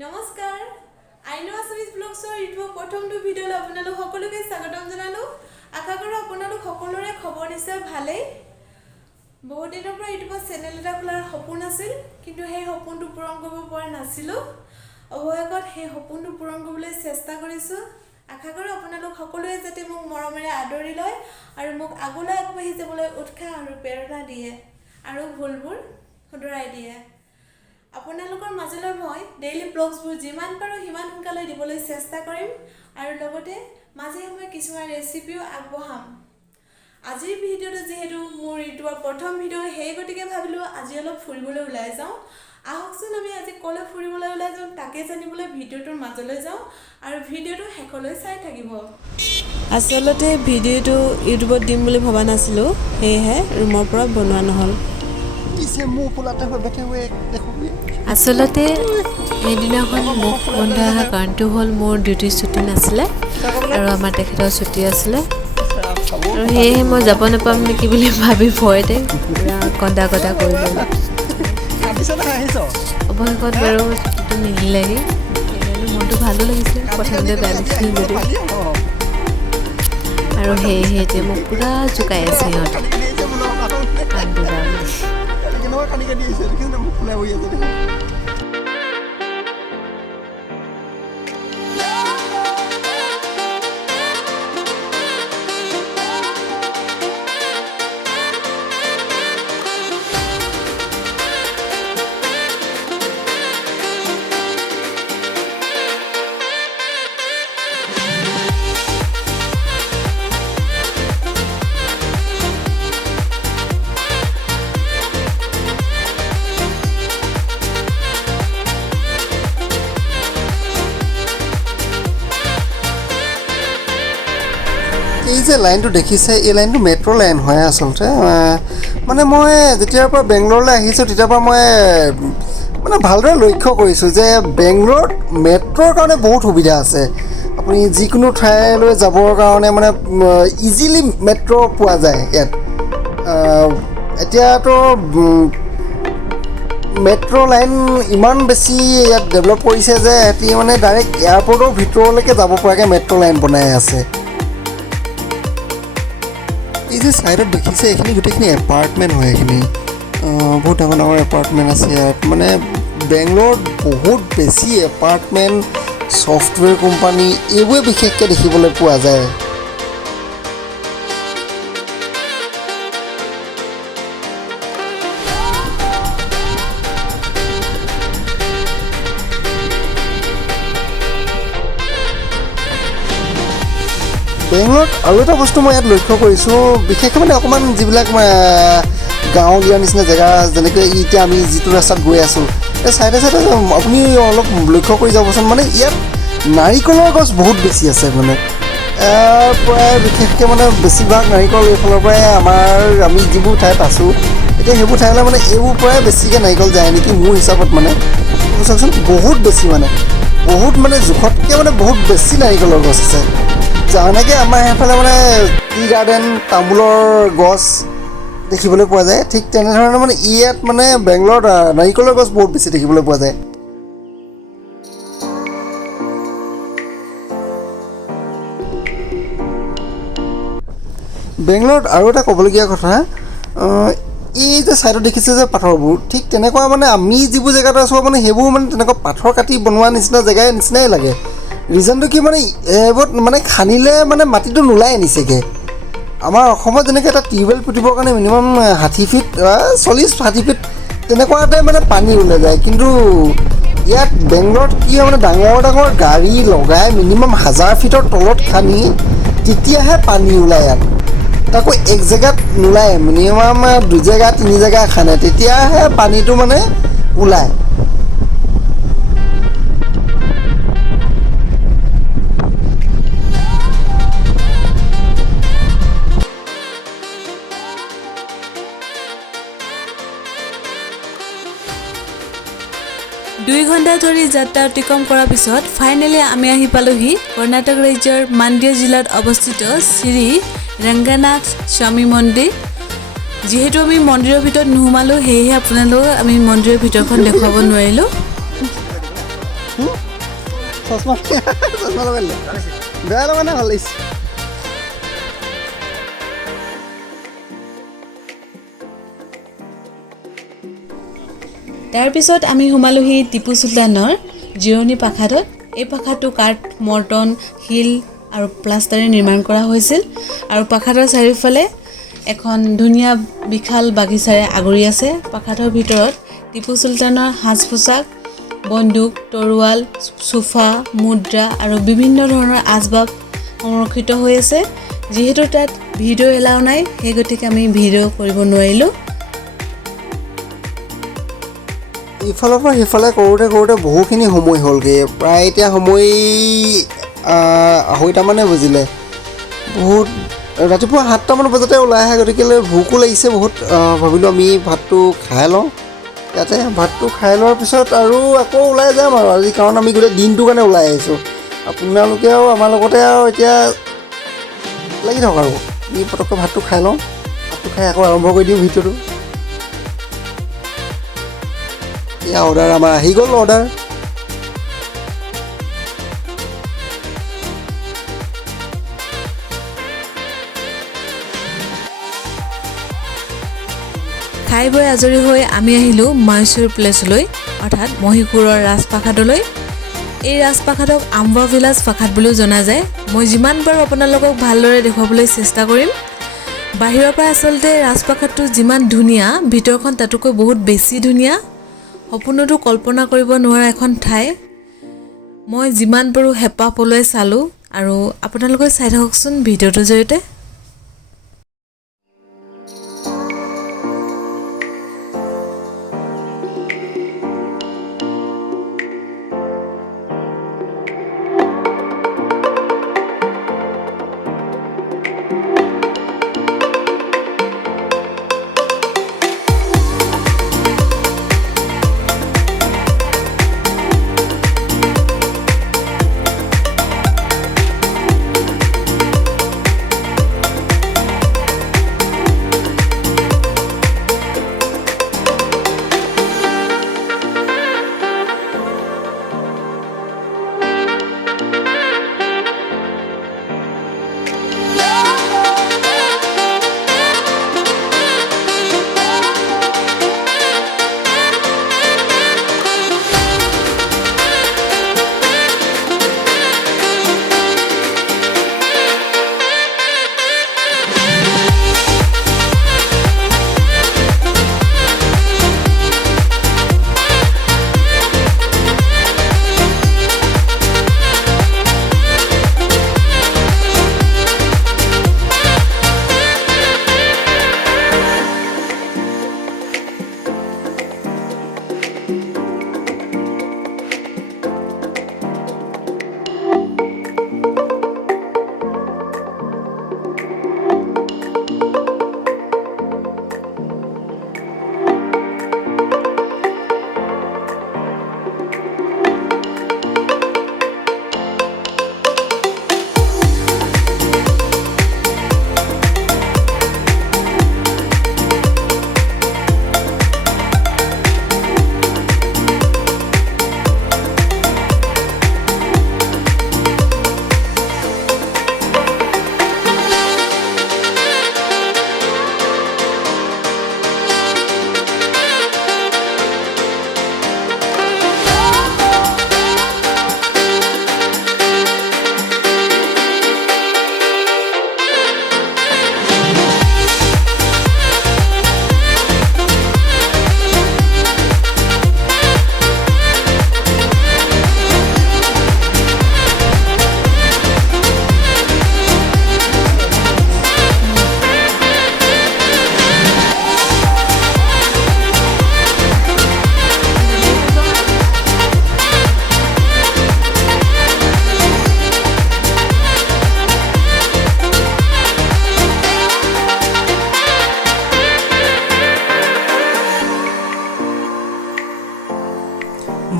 নমস্কাৰ আইনো Assamese ব্লগছৰ YouTube প্ৰথমটো ভিডিঅ'লৈ আপোনালোক সকলোকে স্বাগতম জনালোঁ। আশা কৰোঁ আপোনালোক সকলোৰে খবৰ নিশ্চয় ভালেই। বহুত দিনৰ পৰা ইউটিউবত চেনেল এটা খোলাৰ সপোন আছিল, কিন্তু সেই সপোনটো পূৰণ কৰিব পৰা নাছিলোঁ। অৱশেষত সেই সপোনটো পূৰণ কৰিবলৈ চেষ্টা কৰিছোঁ। আশা কৰোঁ আপোনালোক সকলোৱে যাতে মোক মৰমেৰে আদৰি লয় আৰু মোক আগলৈ আগবাঢ়ি যাবলৈ উৎসাহ আৰু প্ৰেৰণা দিয়ে আৰু ভুলবোৰ শুধৰাই দিয়ে। আপোনালোকৰ মাজলৈ মই ডেইলি ব্লগছবোৰ যিমান পাৰোঁ সিমান সোনকালে দিবলৈ চেষ্টা কৰিম আৰু লগতে মাজে সময়ে কিছুমান ৰেচিপিও আগবঢ়াম। আজিৰ ভিডিঅ'টো যিহেতু মোৰ ইউটিউবৰ প্ৰথম ভিডিঅ' সেই গতিকে ভাবিলোঁ আজি অলপ ফুৰিবলৈ ওলাই যাওঁ। আহকচোন আমি আজি ক'লৈ ফুৰিবলৈ ওলাই যাওঁ তাকে জানিবলৈ ভিডিঅ'টোৰ মাজলৈ যাওঁ আৰু ভিডিঅ'টো শেষলৈ চাই থাকিব। আচলতে ভিডিঅ'টো ইউটিউবত দিম বুলি ভবা নাছিলোঁ, সেয়েহে ৰুমৰ পৰা বনোৱা নহ'ল। আচলতে সেইদিনাখন মোক বন্ধ অহা কাৰণটো হ'ল মোৰ ডিউটি ছুটি নাছিলে আৰু আমাৰ তেখেতৰ ছুটি আছিলে আৰু সেয়েহে মই যাব নাপাম নেকি বুলি ভাবি ভয়তে কন্দা কৰি ল'লোঁ। অৱশেষত বাৰু ছুটিটো নিদিলেগৈ, সেইকাৰণে মনটো ভালো লাগিছিলে। প্ৰথমতে বেয়া লাগিছিল যদিও আৰু সেয়েহে যে মোক পূৰা জোকাই আছে সিহঁতে এই যে লাইনটো দেখিছে, এই লাইনটো মেট্ৰ' লাইন হয় আচলতে। মানে মই যেতিয়াৰ পৰা বেংগলোৰলৈ আহিছোঁ তেতিয়াৰ পৰা মই মানে ভালদৰে লক্ষ্য কৰিছোঁ যে বেংগলোৰত মেট্ৰ'ৰ কাৰণে বহুত সুবিধা আছে। আপুনি যিকোনো ঠাইলৈ যাবৰ কাৰণে মানে ইজিলি মেট্ৰ' পোৱা যায় ইয়াত। এতিয়াতো মেট্ৰ' লাইন ইমান বেছি ইয়াত ডেভেলপ কৰিছে যে সিহঁতি মানে ডাইৰেক্ট এয়াৰপৰ্টৰ ভিতৰলৈকে যাব পৰাকৈ মেট্ৰ' লাইন বনাই আছে। এই যে ছাইডত দেখিছে এইখিনি গোটেইখিনি এপাৰ্টমেণ্ট হয়। এইখিনি বহুত ডাঙৰ ডাঙৰ এপাৰ্টমেণ্ট আছে ইয়াত। মানে বেংগলোৰত বহুত বেছি এপাৰ্টমেণ্ট, ছফ্টৱেৰ কোম্পানী এইবোৰে বিশেষকৈ দেখিবলৈ পোৱা যায়। বেংগলোৰত আৰু এটা বস্তু মই ইয়াত লক্ষ্য কৰিছোঁ, বিশেষকৈ মানে অকণমান যিবিলাক গাঁৱলীয়া নিচিনা জেগা, যেনেকৈ এতিয়া আমি যিটো ৰাস্তাত গৈ আছোঁ, এই চাইডে আপুনি অলপ লক্ষ্য কৰি যাবচোন। মানে ইয়াত নাৰিকলৰ গছ বহুত বেছি আছে। মানে ইয়াৰ পৰাই বিশেষকৈ মানে বেছিভাগ নাৰিকল এইফালৰ পৰাই আমি যিবোৰ ঠাইত আছোঁ এতিয়া সেইবোৰ ঠাইলৈ মানে এইবোৰ পৰাই বেছিকৈ নাৰিকল যায় নেকি মোৰ হিচাপত। মানে চাওকচোন বহুত বেছি বহুত জোখতকৈ বহুত বেছি নাৰিকলৰ গছ আছে। যেনেকৈ আমাৰ সেইফালে মানে টি গাৰ্ডেন, তামোলৰ গছ দেখিবলৈ পোৱা যায়, ঠিক তেনেধৰণে মানে ইয়াত মানে বেংগলোৰত নাৰিকলৰ গছ বহুত বেছি দেখিবলৈ পোৱা যায়। বেংগলোৰত আৰু এটা ক'বলগীয়া কথা, এই যে ছাইডত দেখিছে যে পাথৰবোৰ, ঠিক তেনেকুৱা মানে আমি যিবোৰ জেগাত আছোঁ মানে সেইবোৰ মানে তেনেকুৱা পাথৰ কাটি বনোৱা নিচিনাই লাগে। ৰিজনটো কি, মানে এইবোৰত মানে খান্দিলে মানে মাটিটো নোলাই নিছেগৈ। আমাৰ অসমত যেনেকৈ এটা টিউবৱেল পুতিবৰ কাৰণে মিনিমাম 60 ফিট 40-60 ফিট তেনেকুৱাতে মানে পানী ওলাই যায়, কিন্তু ইয়াত বেংগলোৰত কি হয়, মানে ডাঙৰ ডাঙৰ গাড়ী লগাই মিনিমাম 1000 ফিটৰ তলত খান্দি তেতিয়াহে পানী ওলায়। ইয়াত তাকো এক জেগাত নোলায়, মিনিমাম 2 জেগা 3 জেগা খান্দে তেতিয়াহে পানীটো মানে ওলায়। দুই ঘণ্টা ধৰি যাত্ৰা অতিক্ৰম কৰাৰ পিছত ফাইনেলি আমি আহি পালোহি কৰ্ণাটক ৰাজ্যৰ মাণ্ড্য জিলাত অৱস্থিত শ্ৰী ৰংগনাথ স্বামী মন্দিৰ। যিহেতু আমি মন্দিৰৰ ভিতৰত নোসোমালোঁ, সেয়েহে আপোনালোকক আমি মন্দিৰৰ ভিতৰখন দেখুৱাব নোৱাৰিলোঁ। চশমা চশমা লগাই দিলে বেয়া লগা নাই ভাল লাগিছে তাৰপিছত আমি সোমালোহি টিপু চুলতানৰ জিৰণি প্ৰাসাদত এই প্ৰাসাদটো কাঠ মৰ্টন শিল আৰু প্লাষ্টাৰে নিৰ্মাণ কৰা হৈছিল আৰু প্ৰাসাদৰ চাৰিওফালে এখন ধুনীয়া বিশাল বাগিচাৰে আগুৰি আছে প্ৰাসাদৰ ভিতৰত টিপু চুলতানৰ সাজ পোছাক বন্দুক তৰোৱাল সোফা মুদ্ৰা আৰু বিভিন্ন ধৰণৰ আচবাব সংৰক্ষিত হৈ আছে যিহেতু তাত ভিডিঅ' এলাও নাই সেই গতিকে আমি ভিডিঅ' কৰিব নোৱাৰিলোঁ ইফালৰ পৰা সিফালে কৰোঁতে বহুখিনি সময় হ'লগৈ প্ৰায় এতিয়া সময় 2:30 বাজিলে বহুত ৰাতিপুৱা 7টামান বজাতে ওলাই আহে গতিকেলৈ ভোকো লাগিছে বহুত ভাবিলোঁ আমি ভাতটো খাই লওঁ ইয়াতে ভাতটো খাই লোৱাৰ পিছত আৰু আকৌ ওলাই যাম আৰু আজি কাৰণ আমি গোটেই দিনটোৰ কাৰণে ওলাই আহিছোঁ আপোনালোকে আৰু আমাৰ লগতে আৰু এতিয়া লাগি থাকক আৰু আমি পটককৈ ভাতটো খাই লওঁ ভাতটো খাই আকৌ আৰম্ভ কৰি দিওঁ ভিডিঅ'টো এয়া অৰ্ডাৰ আমাৰ আহি গ'ল অৰ্ডাৰ খাই বৈ আজৰি হৈ আমি আহিলোঁ মহীশূৰ প্লেচলৈ অৰ্থাৎ মহীশূৰৰ ৰাজপ্ৰাসাদলৈ এই ৰাজপ্ৰাসাদক আম্বা ভিলাজ প্ৰাসাদ বুলিও জনা যায় মই যিমান পাৰোঁ আপোনালোকক ভালদৰে দেখুৱাবলৈ চেষ্টা কৰিম বাহিৰৰ পৰা আচলতে ৰাজপ্ৰাসাদটো যিমান ধুনীয়া ভিতৰখন তাতোকৈ বহুত বেছি ধুনীয়া সপোনতো কল্পনা কৰিব নোৱাৰা এখন ঠাই মই যিমান পাৰোঁ হেঁপাহ পলুৱাই চালোঁ আৰু আপোনালোকে চাই থাককচোন ভিডিঅ'টোৰ জৰিয়তে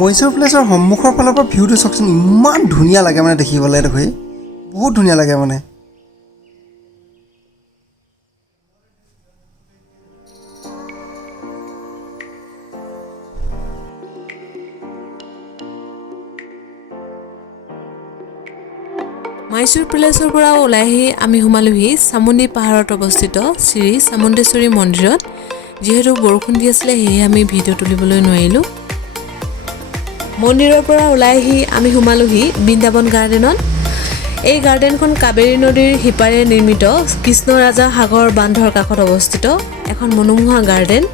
মহীশূৰ প্লেচৰ সন্মুখৰ ফালৰ পৰা ভিউটো চাওকচোন ইমান ধুনীয়া লাগে মানে দেখিবলৈ দেখি বহুত ধুনীয়া লাগে মানে মাইসূৰ প্লেছৰ পৰা ওলাই আহি আমি সোমালোহি চামুণ্ডী পাহাৰত অৱস্থিত শ্ৰী চামুণ্ডেশ্বৰী মন্দিৰত। যিহেতু বৰষুণ দি আছিলে সেয়ে আমি ভিডিঅ' তুলিবলৈ নোৱাৰিলোঁ। মন্দিৰৰ পৰা ওলাই আহি আমি সোমালোহি বৃন্দাবন গাৰ্ডেনত। এই গাৰ্ডেনখন কাবেৰী নদীৰ সিপাৰে নিৰ্মিত কৃষ্ণৰাজা সাগৰ বান্ধৰ কাষত অৱস্থিত এখন মনোমোহা গাৰ্ডেন।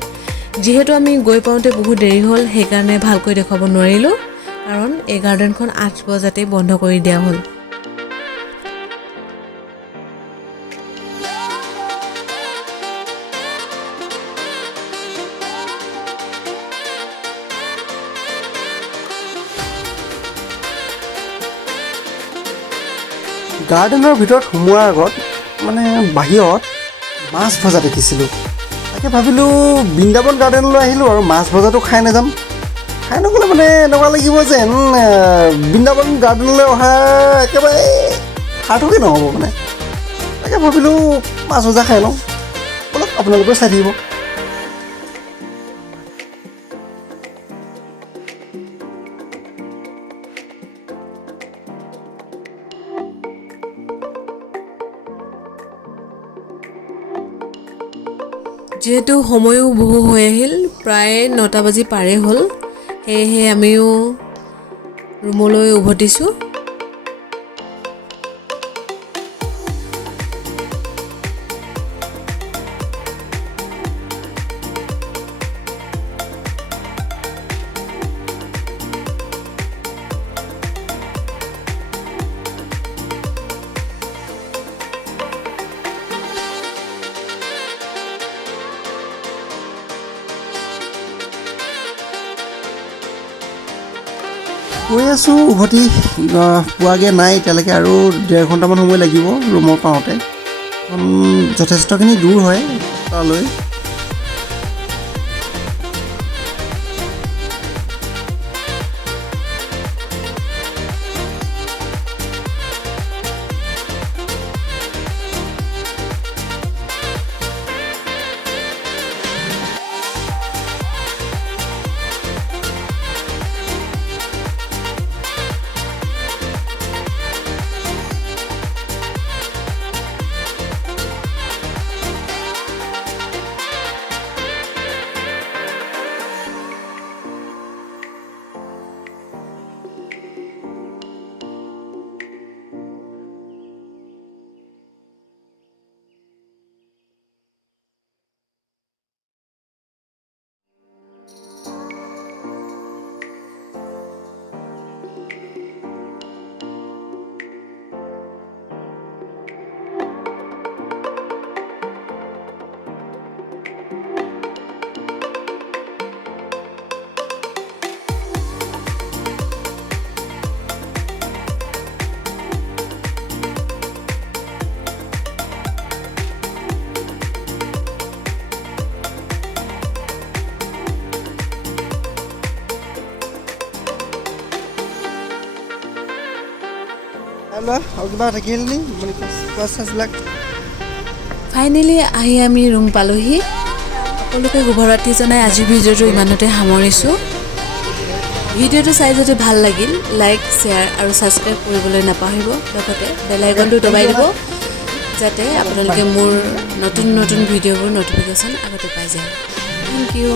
যিহেতু আমি গৈ পাওঁতে বহুত দেৰি হ'ল সেইকাৰণে ভালকৈ দেখুৱাব নোৱাৰিলোঁ, কাৰণ এই গাৰ্ডেনখন 8 বজাতে বন্ধ কৰি দিয়া হ'ল। গাৰ্ডেনৰ ভিতৰত সোমোৱাৰ আগত মানে বাহিৰত মাছ ভজা দেখিছিলোঁ। তাকে ভাবিলোঁ বৃন্দাবন গাৰ্ডেনলৈ আহিলোঁ আৰু মাছ ভজাটো খাই নাযাম। খাই নগ'লে মানে এনেকুৱা লাগিব যেন বৃন্দাবন গাৰ্ডেনলৈ অহা একেবাৰে সাৰ্থকেই নহ'ব মানে। তাকে ভাবিলোঁ মাছ ভজা খাই লওঁ। অলপ আপোনালোকেও চাই থাকিব। যিহেতু সময়ো বহু হৈ আহিল, প্ৰায় 9টা বাজি পাৰে হ'ল, সেয়েহে আমিও ৰুমলৈ উভতিছোঁ। গৈ আছোঁ উভতি, পোৱাগৈ নাই এতিয়ালৈকে, আৰু 1.5 ঘণ্টামান সময় লাগিব ৰুমৰ পাওঁতে। যথেষ্টখিনি দূৰ হয় তালৈ। আৰু কিবা থাকিল নি মানে ক্লাছবিলাক? ফাইনেলি আহি আমি ৰুম পালোহি। সকলোকে শুভৰাত্ৰি জনাই আজিৰ ভিডিঅ'টো ইমানতে সামৰিছোঁ। ভিডিঅ'টো চাই যদি ভাল লাগিল, লাইক, শ্বেয়াৰ আৰু ছাবস্ক্ৰাইব কৰিবলৈ নাপাহৰিব। লগতে বেল আইকনটো দবাই দিব, যাতে আপোনালোকে মোৰ নতুন নতুন ভিডিঅ'বোৰ নটিফিকেশ্যন আগতে পাই যায়। Thank U.